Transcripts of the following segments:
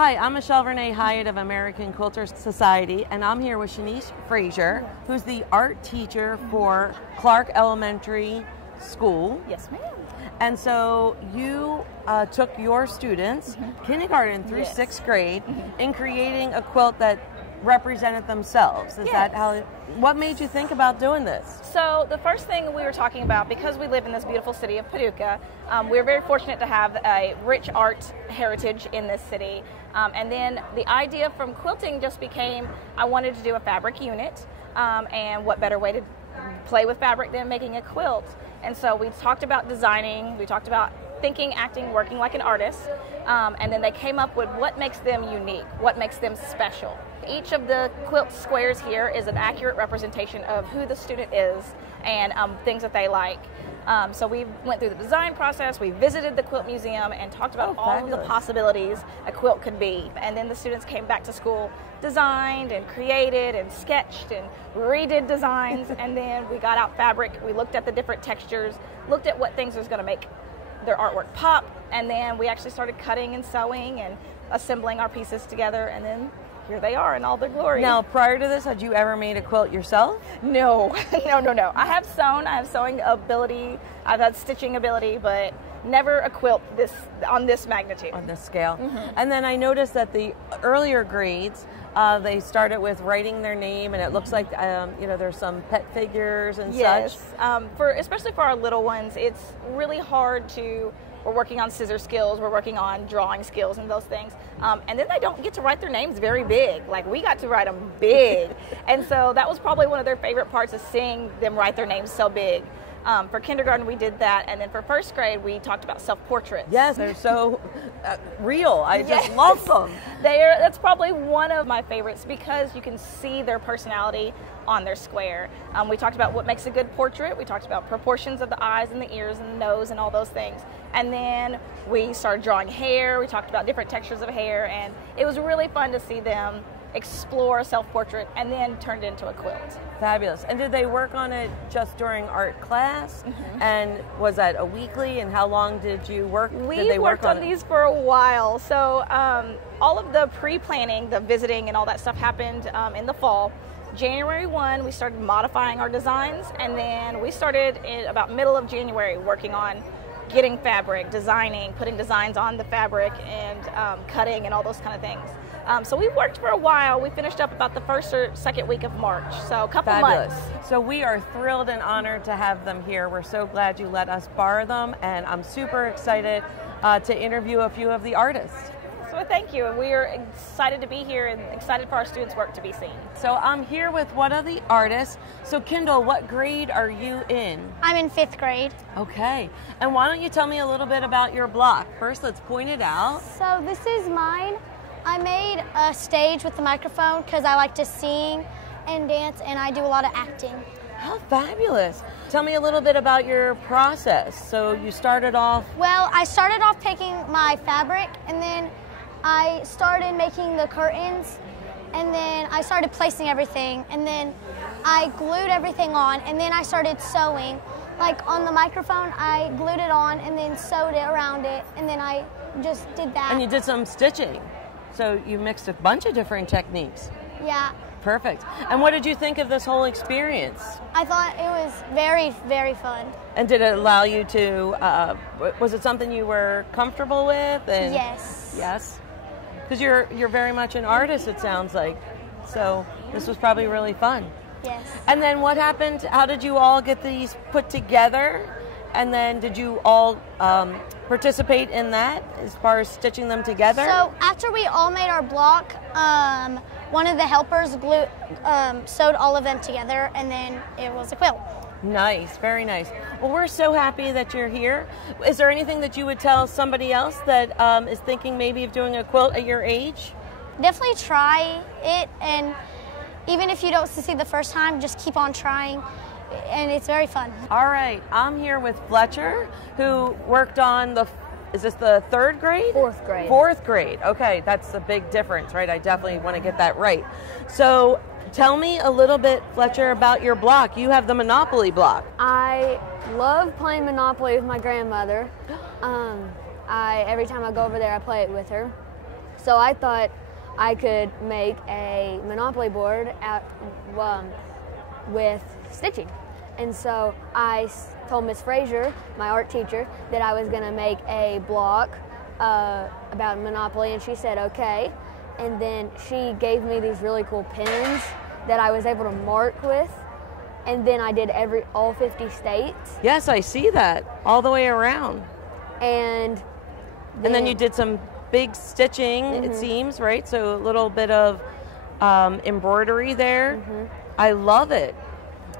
Hi, I'm Michelle Renee Hiatt of American Quilters Society, and I'm here with Jeneice Fraser, who's the art teacher for Clark Elementary School. Yes, ma'am. And so you took your students, kindergarten through Yes. sixth grade, in creating a quilt that represented themselves. Is that how? What made you think about doing this? So the first thing we were talking about, because we live in this beautiful city of Paducah, we're very fortunate to have a rich art heritage in this city. And then the idea from quilting just became, I wanted to do a fabric unit, and what better way to play with fabric than making a quilt. And so we talked about designing, we talked about thinking, acting, working like an artist, and then they came up with what makes them unique, what makes them special. Each of the quilt squares here is an accurate representation of who the student is and things that they like. So we went through the design process, we visited the quilt museum and talked about all of the possibilities a quilt could be. And then the students came back to school, designed and created and sketched and redid designs. And then we got out fabric, we looked at the different textures, looked at what things was going to make their artwork pop. And then we actually started cutting and sewing and assembling our pieces together. And then here they are in all their glory. Now, prior to this, had you ever made a quilt yourself? No, no. I have sewn, I have sewing ability, I've had stitching ability, but never a quilt on this magnitude. On this scale. And then I noticed that the earlier grades, they started with writing their name, and it looks like there's some pet figures and such. Especially for our little ones, it's really hard to. We're working on scissor skills, we're working on drawing skills and those things. And then they don't get to write their names very big. Like, we got to write them big. And so that was probably one of their favorite parts, is seeing them write their names so big. For kindergarten, we did that. And then for first grade, we talked about self-portraits. Yes, they're so real. I just love them. That's probably one of my favorites because you can see their personality on their square. We talked about what makes a good portrait. We talked about proportions of the eyes and the ears and the nose and all those things. And then we started drawing hair. We talked about different textures of hair, and it was really fun to see them explore a self-portrait and then turned it into a quilt. Fabulous. And did they work on it just during art class? And was that a weekly? And how long did you work? We worked on these for a while. So all of the pre-planning, the visiting and all that stuff happened in the fall. January 1, we started modifying our designs, and then we started in about middle of January working on getting fabric, designing, putting designs on the fabric, and cutting and all those kind of things. So we worked for a while. We finished up about the first or second week of March, so a couple months. So we are thrilled and honored to have them here. We're so glad you let us borrow them, and I'm super excited to interview a few of the artists. So thank you, and we are excited to be here and excited for our students' work to be seen. So I'm here with one of the artists. So Kndall, what grade are you in? I'm in 5th grade. Okay, and why don't you tell me a little bit about your block? First, let's point it out. So this is mine. I made a stage with the microphone because I like to sing and dance, and I do a lot of acting. How fabulous. Tell me a little bit about your process. So you started off... Well, I started off picking my fabric, and then I started making the curtains, and then I started placing everything, and then I glued everything on, and then I started sewing. Like on the microphone, I glued it on and then sewed it around it, and then I just did that. And you did some stitching. So you mixed a bunch of different techniques. Yeah. Perfect. And what did you think of this whole experience? I thought it was very, very fun. And did it allow you to, was it something you were comfortable with? And yes. Yes? Because you're very much an artist, it sounds like. So this was probably really fun. Yes. And then what happened? How did you all get these put together? And then did you all participate in that as far as stitching them together? So after we all made our block, one of the helpers sewed all of them together, and then it was a quilt. Nice, very nice. Well, we're so happy that you're here. Is there anything that you would tell somebody else that is thinking maybe of doing a quilt at your age? Definitely try it, and even if you don't succeed the first time, just keep on trying, and it's very fun. All right, I'm here with Fletcher, who worked on is this the 3rd grade? 4th grade. 4th grade, okay, that's a big difference, right? I definitely want to get that right. So tell me a little bit, Fletcher, about your block. You have the Monopoly block. I love playing Monopoly with my grandmother. Every time I go over there, I play it with her. So I thought I could make a Monopoly board with stitching. And so I told Miss Fraser, my art teacher, that I was going to make a block about Monopoly, and she said okay. And then she gave me these really cool pens that I was able to mark with. And then I did all 50 states. Yes, I see that all the way around. And then you did some big stitching, it seems, right? So a little bit of embroidery there. I love it.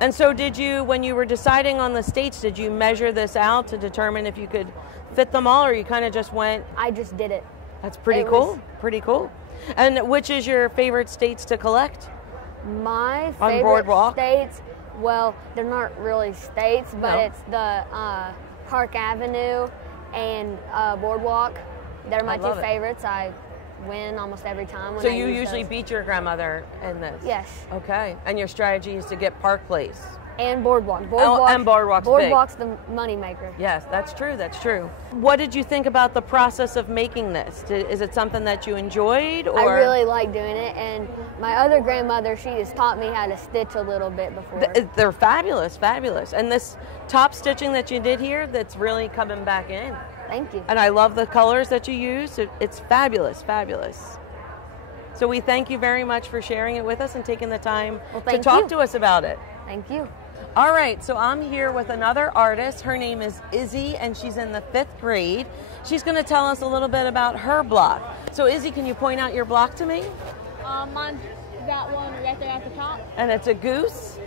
And so did you, when you were deciding on the states, did you measure this out to determine if you could fit them all, or you kind of just went? I just did it. That's pretty cool. Pretty cool. And which is your favorite states to collect? My On favorite Boardwalk? states, well, they're not really states, but it's the Park Avenue and Boardwalk. They're my two favorites. I win almost every time. So you usually beat your grandmother in this? Yes. Okay. And your strategy is to get Park Place? And Boardwalk. And Boardwalk's the money maker. Yes, that's true. That's true. What did you think about the process of making this? Is it something that you enjoyed? Or? I really like doing it, and my other grandmother, she has taught me how to stitch a little bit before. They're fabulous, fabulous. And this top stitching that you did here, that's really coming back in. Thank you. And I love the colors that you use. It's fabulous, fabulous. So we thank you very much for sharing it with us and taking the time to talk to us about it. Thank you. All right, so I'm here with another artist. Her name is Izzy, and she's in the 5th grade. She's going to tell us a little bit about her block. So Izzy, can you point out your block to me? Mine's that one right there at the top. And it's a goose?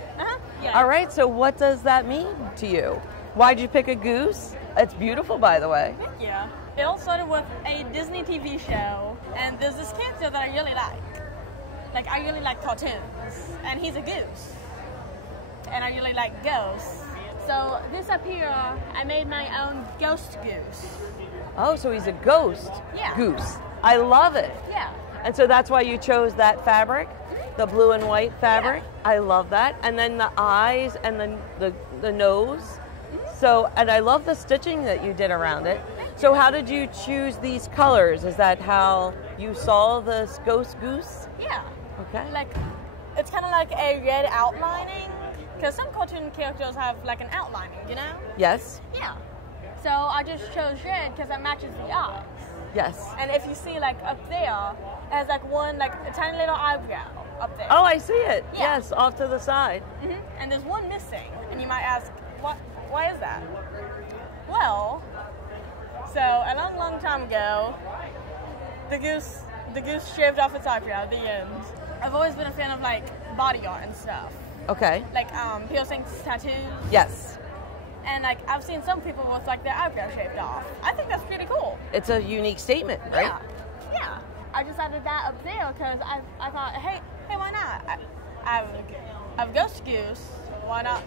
Yeah. All right, so what does that mean to you? Why'd you pick a goose? It's beautiful, by the way. Thank you. It all started with a Disney TV show, and there's this character that I really like. Like, I really like cartoons, and he's a goose. And I really like ghosts. So this up here, I made my own ghost goose. Oh, so he's a ghost goose. I love it. Yeah. And so that's why you chose that fabric, the blue and white fabric. Yeah. I love that. And then the eyes and the nose. So, and I love the stitching that you did around it. So how did you choose these colors? Is that how you saw this ghost goose? Yeah. Okay. Like, it's kind of like a red outlining. Because some cartoon characters have like an outlining, you know? Yes. Yeah. So I just chose red because it matches the eyes. Yes. And if you see like up there, it has like one, like a tiny little eyebrow up there. Oh, I see it. Yeah. Yes, off to the side. And there's one missing. And you might ask, why is that? Well, so a long, long time ago, the goose shaved off its eyebrow at the end. I've always been a fan of like body art and stuff. Okay. Like piercings, tattoos. Yes. And like I've seen some people with like their eyebrow shaved off. I think that's pretty cool. It's a unique statement, right? Yeah. Yeah. I just added that up there because I thought, hey, why not? I have ghost goose. Why not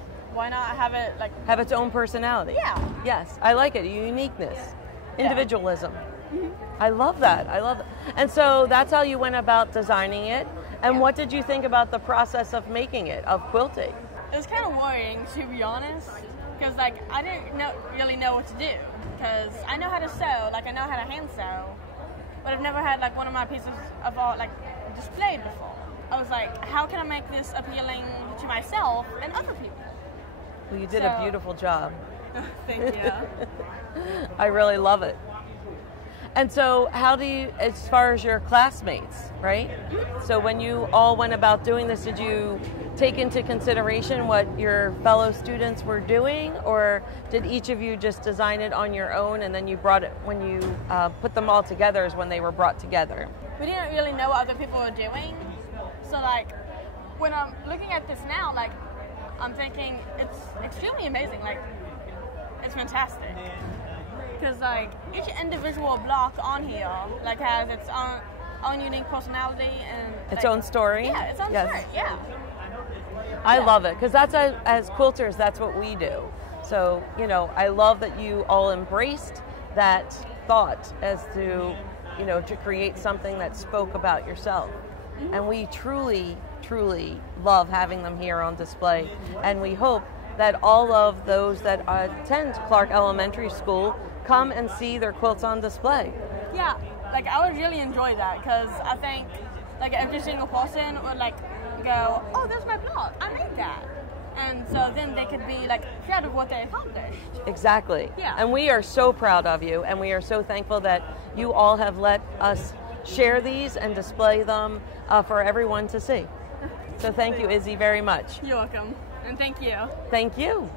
have it like have its own personality? Yeah. Yes, I like it. Uniqueness, individualism. I love that. I love it. And so that's how you went about designing it. And what did you think about the process of making it, of quilting? It was kind of worrying, to be honest, because like I didn't really know what to do. Because I know how to sew, like I know how to hand sew, but I've never had like one of my pieces of art like displayed before. I was like, how can I make this appealing to myself and other people? Well, you did a beautiful job. Thank you. I really love it. And so how do you, as far as your classmates, right? So when you all went about doing this, did you take into consideration what your fellow students were doing, or did each of you just design it on your own and then you brought it, when you put them all together is when they were brought together? We didn't really know what other people were doing. So like, when I'm looking at this now, like, I'm thinking it's extremely amazing. Like, it's fantastic. Because like each individual block on here like has its own unique personality and its like, own story. Yeah, its own story. Yeah. I love it because that's as quilters, that's what we do. So I love that you all embraced that thought as to to create something that spoke about yourself. And we truly, truly love having them here on display. And we hope that all of those that attend Clark Elementary School come and see their quilts on display. Yeah, like I would really enjoy that, because I think like every single person would like go, oh, there's my blog, I made that. And so then they could be like proud of what they accomplished. Exactly. Yeah. And we are so proud of you, and we are so thankful that you all have let us share these and display them for everyone to see. So thank you, Izzy, very much. You're welcome. And thank you. Thank you.